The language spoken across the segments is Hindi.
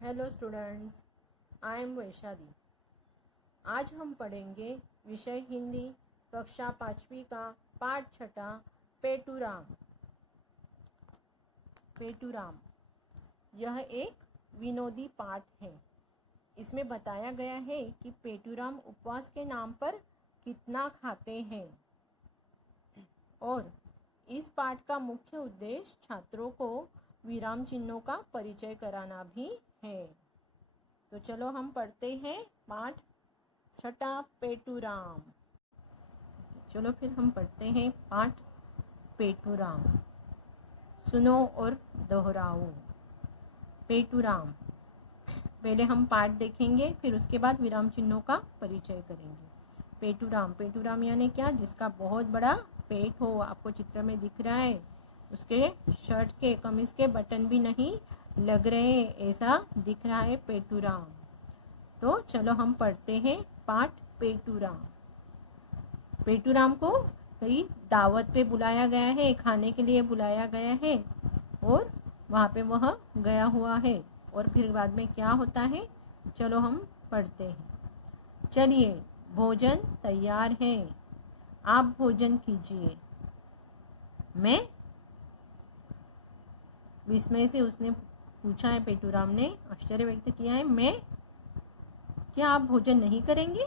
Hello students, I am Vaishali. आज हम पढ़ेंगे विषय हिंदी कक्षा 5वीं का पाठ 6 पेटूराम। पेटूराम यह एक विनोदी पाठ है। इसमें बताया गया है कि पेटूराम उपवास के नाम पर कितना खाते हैं और इस पाठ का मुख्य उद्देश्य छात्रों को विराम चिन्हों का परिचय कराना भी है। तो चलो हम पढ़ते हैं पाठ 6 पेटूराम। चलो फिर हम पढ़ते हैं पाठ पेटूराम। सुनो और दोहराओ। पेटूराम। पहले हम पाठ देखेंगे, फिर उसके बाद विराम चिन्हों का परिचय करेंगे। पेटूराम। पेटूराम यानी क्या? जिसका बहुत बड़ा पेट हो। आपको चित्र में दिख रहा है, उसके शर्ट के कमीज के बटन भी नहीं लग रहे, ऐसा दिख रहा है पेटूराम। तो चलो हम पढ़ते हैं पाठ पेटूराम। पेटूराम को कहीं दावत पे बुलाया गया है, खाने के लिए बुलाया गया है और वहाँ पे वह गया हुआ है। और फिर बाद में क्या होता है, चलो हम पढ़ते हैं। चलिए, भोजन तैयार है, आप भोजन कीजिए। मैं विस्मय से उसने पूछा है, पेटूराम ने आश्चर्य व्यक्त किया है, मैं? क्या आप भोजन नहीं करेंगे?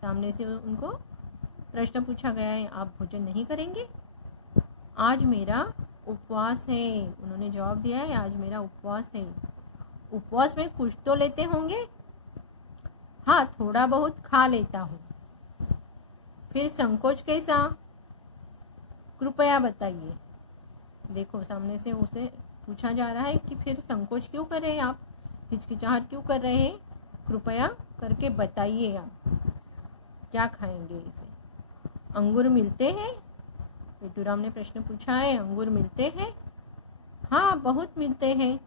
सामने से उनको प्रश्न पूछा गया है, आप भोजन नहीं करेंगे? आज मेरा उपवास है, उन्होंने जवाब दिया है, आज मेरा उपवास है। उपवास में कुछ तो लेते होंगे? हाँ, थोड़ा बहुत खा लेता हूँ। फिर संकोच कैसा? कृपया बताइए। देखो, सामने से उसे पूछा जा रहा है कि फिर संकोच क्यों कर रहे हैं आप, हिचकिचाहट क्यों कर रहे हैं, कृपया करके बताइए आप क्या खाएंगे इसे। अंगूर मिलते हैं? पेटूराम ने प्रश्न पूछा है, अंगूर मिलते हैं? हाँ, बहुत मिलते हैं,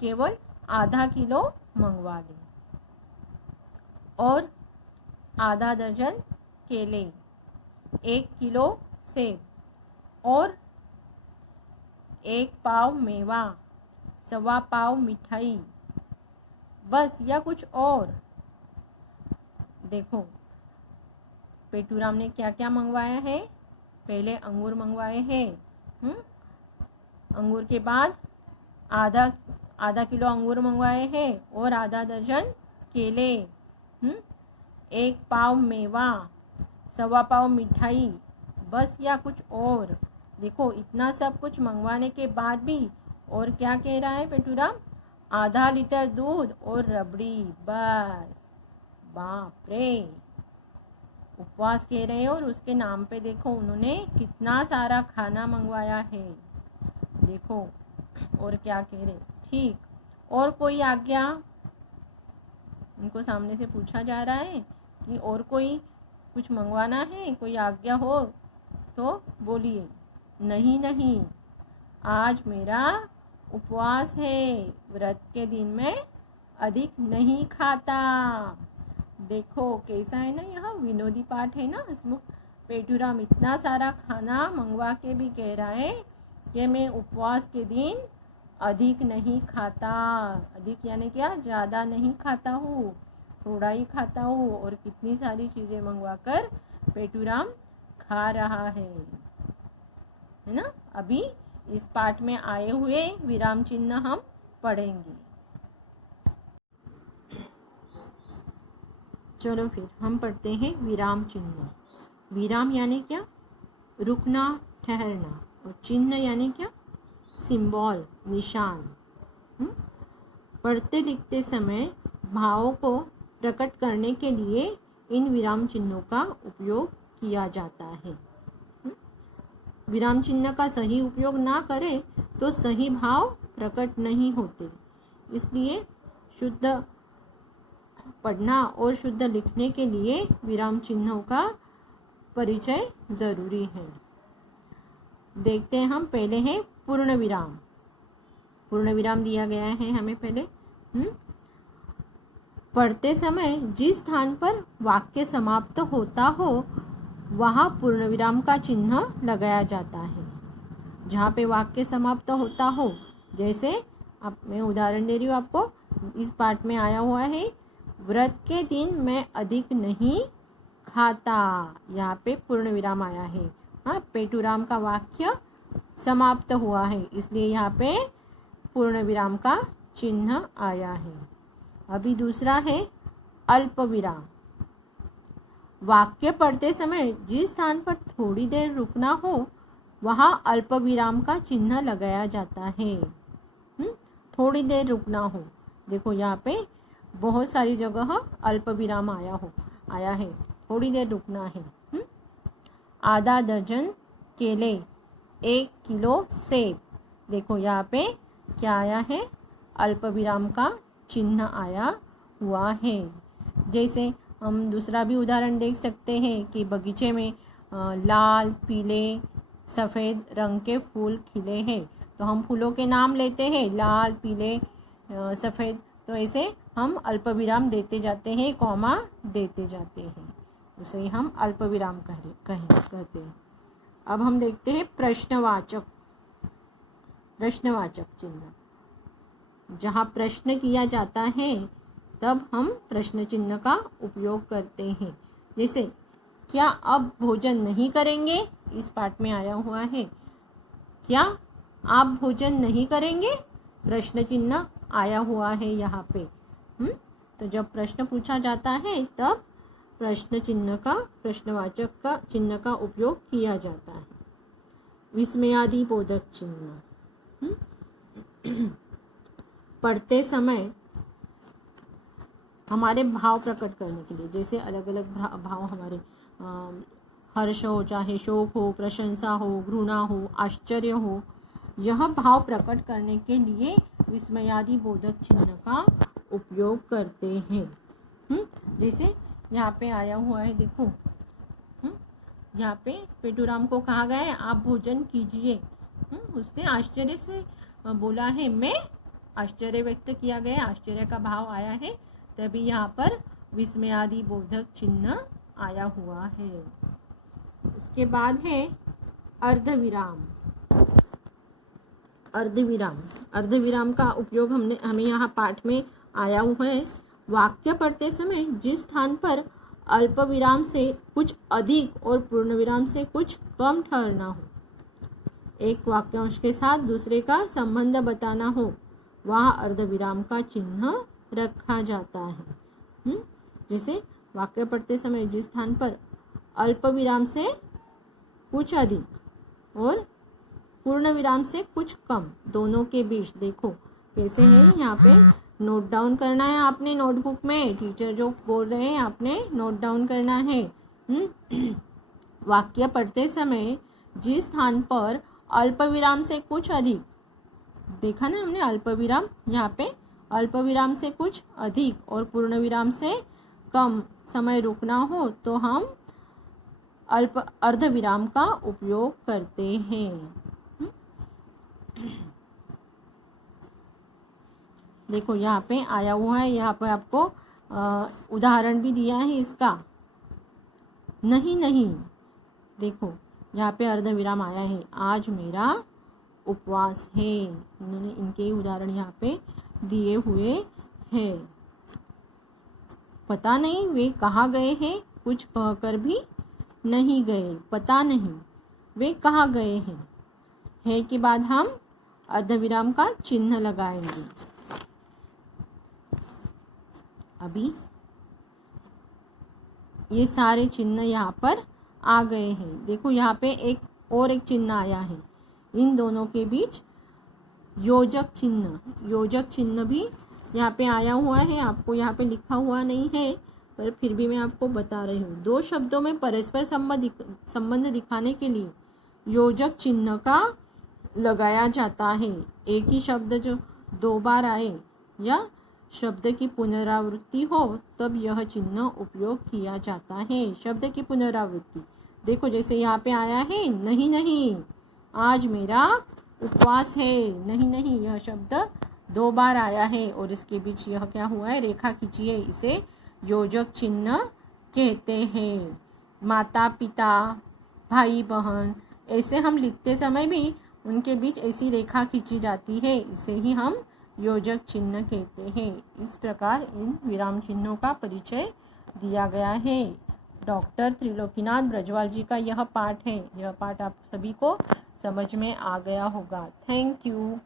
केवल आधा किलो मंगवा दें। और आधा दर्जन केले, 1 किलो सेब और 1 पाव मेवा, 1.25 पाव मिठाई, बस या कुछ और? देखो, पेटूराम ने क्या क्या मंगवाया है। पहले अंगूर मंगवाए हैं, अंगूर के बाद आधा किलो अंगूर मंगवाए हैं और आधा दर्जन केले, 1 पाव मेवा, 1.25 पाव मिठाई, बस या कुछ और? देखो, इतना सब कुछ मंगवाने के बाद भी और क्या कह रहा है पेटूराम? आधा लीटर दूध और रबड़ी, बस। बाप रे, उपवास कह रहे हैं और उसके नाम पे देखो उन्होंने कितना सारा खाना मंगवाया है। देखो, और क्या कह रहे, ठीक, और कोई आज्ञा? उनको सामने से पूछा जा रहा है कि और कोई कुछ मंगवाना है, कोई आज्ञा हो तो बोलिए। नहीं नहीं, आज मेरा उपवास है, व्रत के दिन में अधिक नहीं खाता। देखो कैसा है ना, यह विनोदी पाठ है ना। इसमें पेटूराम इतना सारा खाना मंगवा के भी कह रहा है कि मैं उपवास के दिन अधिक नहीं खाता। अधिक यानी क्या? ज़्यादा नहीं खाता हूँ, थोड़ा ही खाता हूँ। और कितनी सारी चीज़ें मंगवा कर पेटूराम खा रहा है ना। अभी इस पाठ में आए हुए विराम चिन्ह हम पढ़ेंगे। चलो फिर हम पढ़ते हैं विराम चिन्ह। विराम यानी क्या? रुकना, ठहरना। और चिन्ह यानी क्या? सिंबल, निशान। पढ़ते लिखते समय भावों को प्रकट करने के लिए इन विराम चिन्हों का उपयोग किया जाता है। विराम चिन्ह का सही उपयोग ना करें तो सही भाव प्रकट नहीं होते। इसलिए शुद्ध पढ़ना और शुद्ध लिखने के लिए विराम चिन्हों का परिचय जरूरी है। देखते हैं हम। पहले है पूर्ण विराम। पूर्ण विराम दिया गया है हमें पहले। पढ़ते समय जिस स्थान पर वाक्य समाप्त होता हो वहाँ पूर्ण विराम का चिन्ह लगाया जाता है। जहाँ पे वाक्य समाप्त होता हो, जैसे अब मैं उदाहरण दे रही हूँ आपको, इस पाठ में आया हुआ है व्रत के दिन मैं अधिक नहीं खाता, यहाँ पे पूर्ण विराम आया है। हाँ, पेटूराम का वाक्य समाप्त हुआ है, इसलिए यहाँ पे पूर्ण विराम का चिन्ह आया है। अभी दूसरा है अल्प विराम। वाक्य पढ़ते समय जिस स्थान पर थोड़ी देर रुकना हो वहाँ अल्प विराम का चिन्ह लगाया जाता है। थोड़ी देर रुकना हो, देखो यहाँ पे बहुत सारी जगह अल्प विराम आया है, थोड़ी देर रुकना है। आधा दर्जन केले, 1 किलो सेब, देखो यहाँ पे क्या आया है, अल्प विराम का चिन्ह आया हुआ है। जैसे हम दूसरा भी उदाहरण देख सकते हैं कि बगीचे में लाल, पीले, सफ़ेद रंग के फूल खिले हैं, तो हम फूलों के नाम लेते हैं, लाल, पीले, सफ़ेद, तो ऐसे हम अल्प विराम देते जाते हैं, कॉमा देते जाते हैं, उसे हम अल्प विराम कहते हैं। अब हम देखते हैं प्रश्नवाचक चिन्ह। जहाँ प्रश्न किया जाता है तब हम प्रश्न चिन्ह का उपयोग करते हैं। जैसे क्या अब भोजन नहीं करेंगे, इस पाठ में आया हुआ है, क्या आप भोजन नहीं करेंगे, प्रश्न चिन्ह आया हुआ है यहाँ पे। तो जब प्रश्न पूछा जाता है तब प्रश्नवाचक का चिन्ह का उपयोग किया जाता है। विस्मयादि बोधक चिन्ह, पढ़ते समय हमारे भाव प्रकट करने के लिए, जैसे अलग अलग भाव हमारे हर्ष हो, चाहे शोक हो, प्रशंसा हो, घृणा हो, आश्चर्य हो, यह भाव प्रकट करने के लिए विस्मयादि बोधक चिन्ह का उपयोग करते हैं। जैसे यहाँ पे आया हुआ है, देखो यहाँ पे पेटूराम को कहा गया है आप भोजन कीजिए। उसने आश्चर्य से बोला है, मैं आश्चर्य व्यक्त किया गया, आश्चर्य का भाव आया है, तभी यहाँ पर विस्मयादि बोधक चिन्ह आया हुआ है। इसके बाद है अर्धविराम। अर्धविराम का उपयोग हमें यहाँ पाठ में आया हुआ है। वाक्य पढ़ते समय जिस स्थान पर अल्प विराम से कुछ अधिक और पूर्ण विराम से कुछ कम ठहरना हो, एक वाक्यांश के साथ दूसरे का संबंध बताना हो, वहाँ अर्धविराम का चिन्ह रखा जाता है। जैसे वाक्य पढ़ते समय जिस स्थान पर अल्प विराम से कुछ अधिक और पूर्ण विराम से कुछ कम, दोनों के बीच, देखो कैसे है, यहाँ पे नोट डाउन करना है आपने नोटबुक में, टीचर जो बोल रहे हैं आपने नोट डाउन करना है। वाक्य पढ़ते समय जिस स्थान पर अल्प विराम से कुछ अधिक, देखा ना हमने अल्प विराम, यहाँ पे अल्प विराम से कुछ अधिक और पूर्ण विराम से कम समय रुकना हो तो हम अर्धविराम का उपयोग करते हैं। देखो यहाँ पे आया हुआ है, यहाँ पे आपको उदाहरण भी दिया है इसका, नहीं, देखो यहाँ पे अर्धविराम आया है, आज मेरा उपवास है। इन्होंने इनके उदाहरण यहाँ पे दिए हुए हैं। पता नहीं वे कहाँ गए हैं, कुछ कहकर भी नहीं गए, पता नहीं वे कहाँ गए हैं, है के बाद हम अर्धविराम का चिन्ह लगाएंगे। अभी ये सारे चिन्ह यहाँ पर आ गए हैं। देखो यहाँ पे एक चिन्ह आया है, इन दोनों के बीच योजक चिन्ह भी यहाँ पे आया हुआ है। आपको यहाँ पे लिखा हुआ नहीं है, पर फिर भी मैं आपको बता रही हूँ। दो शब्दों में परस्पर संबंध दिखाने के लिए योजक चिन्ह का लगाया जाता है। एक ही शब्द जो 2 बार आए या शब्द की पुनरावृत्ति हो तब यह चिन्ह उपयोग किया जाता है। शब्द की पुनरावृत्ति, देखो जैसे यहाँ पे आया है, नहीं, आज मेरा उपवास है। नहीं, यह शब्द 2 बार आया है और इसके बीच यह क्या हुआ है, रेखा खींची है, इसे योजक चिन्ह कहते हैं। माता पिता, भाई बहन, ऐसे हम लिखते समय भी उनके बीच ऐसी रेखा खींची जाती है, इसे ही हम योजक चिन्ह कहते हैं। इस प्रकार इन विराम चिन्हों का परिचय दिया गया है। डॉक्टर त्रिलोकीनाथ ब्रजवाल जी का यह पाठ है। यह पाठ आप सभी को समझ में आ गया होगा। Thank you.